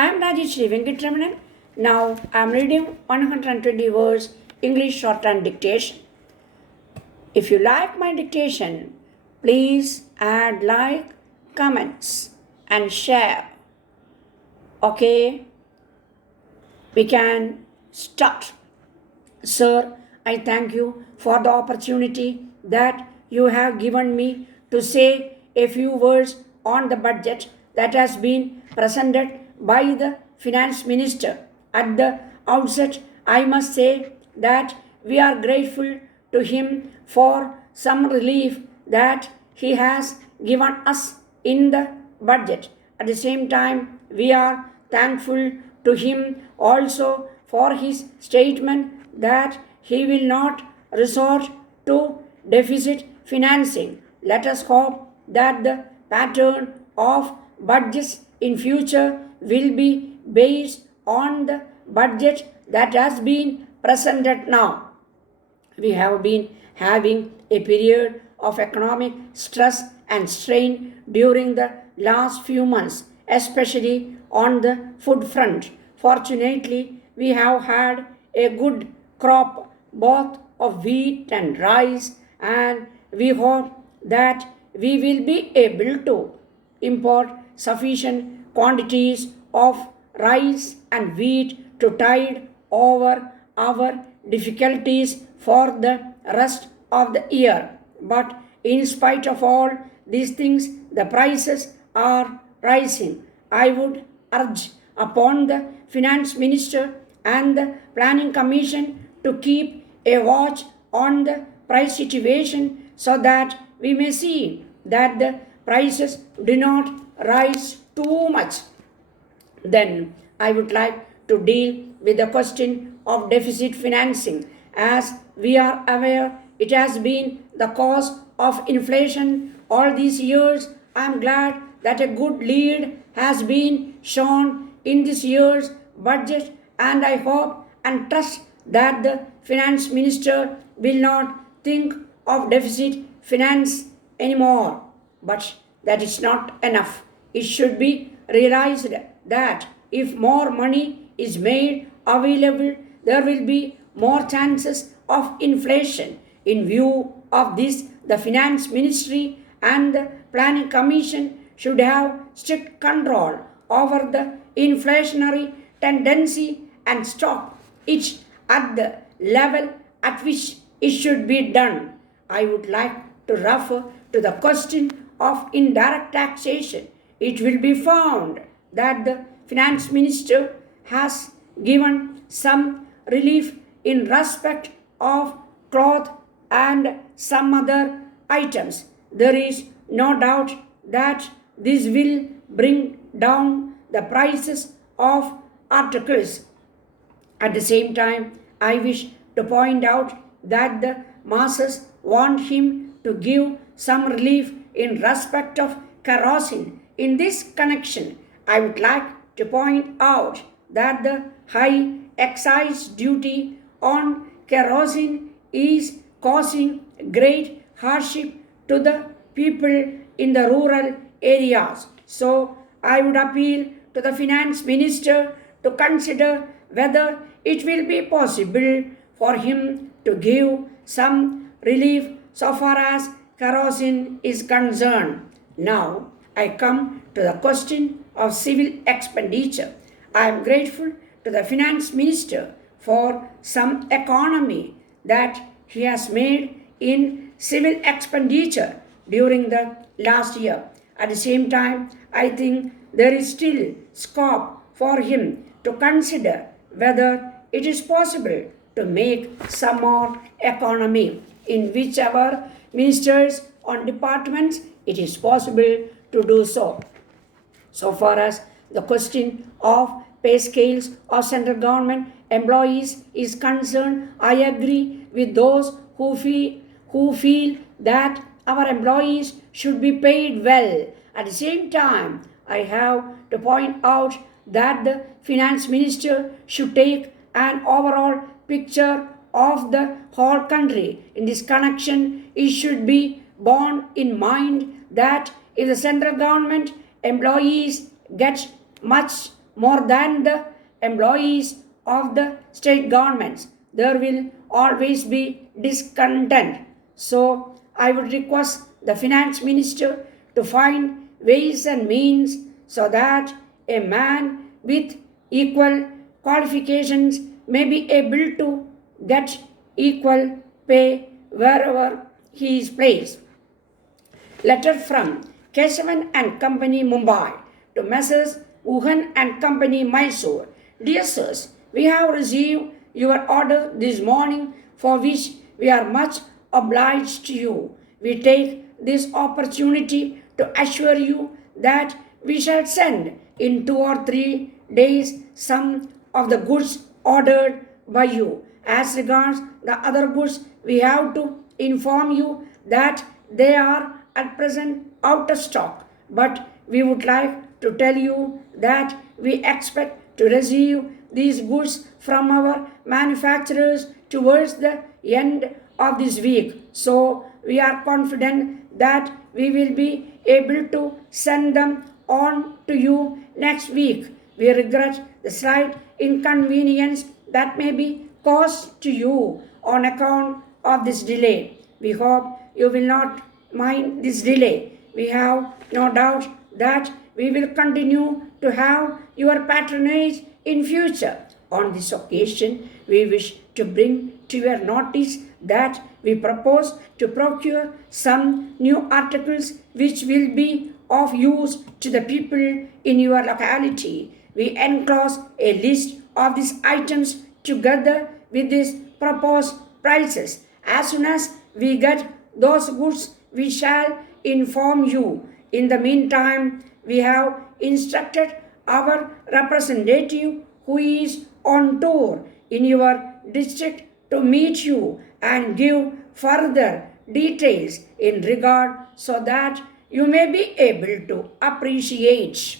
I am Rajeshri Venkatramanan. Now I am reading 120 words English shorthand dictation. If you like my dictation, please add like, comments and share. Okay, we can start. Sir, I thank you for the opportunity that you have given me to say a few words on the budget that has been presented by the finance minister. At the outset, I must say that we are grateful to him for some relief that he has given us in the budget. At the same time, we are thankful to him also for his statement that he will not resort to deficit financing. Let us hope that the pattern of budgets in future will be based on the budget that has been presented now. We have been having a period of economic stress and strain during the last few months, especially on the food front. Fortunately, we have had a good crop both of wheat and rice, and we hope that we will be able to import sufficient quantities of rice and wheat to tide over our difficulties for the rest of the year. But in spite of all these things, the prices are rising. I would urge upon the finance minister and the planning commission to keep a watch on the price situation so that we may see that the prices do not rise too much. Then I would like to deal with the question of deficit financing. As we are aware, it has been the cause of inflation all these years. I am glad that a good lead has been shown in this year's budget, and I hope and trust that the finance minister will not think of deficit finance anymore. But that is not enough. It should be realized that if more money is made available, there will be more chances of inflation. In view of this, the finance ministry and the planning commission should have strict control over the inflationary tendency and stop it at the level at which it should be done. I would like to refer to the question of indirect taxation. It will be found that the finance minister has given some relief in respect of cloth and some other items. There is no doubt that this will bring down the prices of articles. At the same time, I wish to point out that the masses want him to give some relief in respect of kerosene. In this connection, I would like to point out that the high excise duty on kerosene is causing great hardship to the people in the rural areas. So I would appeal to the finance minister to consider whether it will be possible for him to give some relief so far as kerosene is concerned. Now I come to the question of civil expenditure. I am grateful to the finance minister for some economy that he has made in civil expenditure during the last year. At the same time, I think there is still scope for him to consider whether it is possible to make some more economy in whichever ministers or departments it is possible to do so. So far as the question of pay scales of central government employees is concerned, I agree with those who feel that our employees should be paid well. At the same time, I have to point out that the finance minister should take an overall picture of the whole country. In this connection, it should be borne in mind that if the central government employees get much more than the employees of the state governments. There will always be discontent. So I would request the finance minister to find ways and means so that a man with equal qualifications may be able to get equal pay wherever he is placed. Letter from Kesavan and Company, Mumbai, to Messrs. Uhan and Company, Mysore. Dear sirs, we have received your order this morning, for which we are much obliged to you. We take this opportunity to assure you that we shall send in 2 or 3 days some of the goods ordered by you. As regards the other goods, we have to inform you that they are at present out of stock, but we would like to tell you that we expect to receive these goods from our manufacturers towards the end of this week. So we are confident that we will be able to send them on to you next week. We regret the slight inconvenience that may be caused to you on account of this delay. We hope you will not mind this delay. We have no doubt that we will continue to have your patronage in future. On this occasion, we wish to bring to your notice that we propose to procure some new articles which will be of use to the people in your locality. We enclose a list of these items together with these proposed prices. As soon as we get those goods, we shall inform you. In the meantime, we have instructed our representative who is on tour in your district to meet you and give further details in regard so that you may be able to appreciate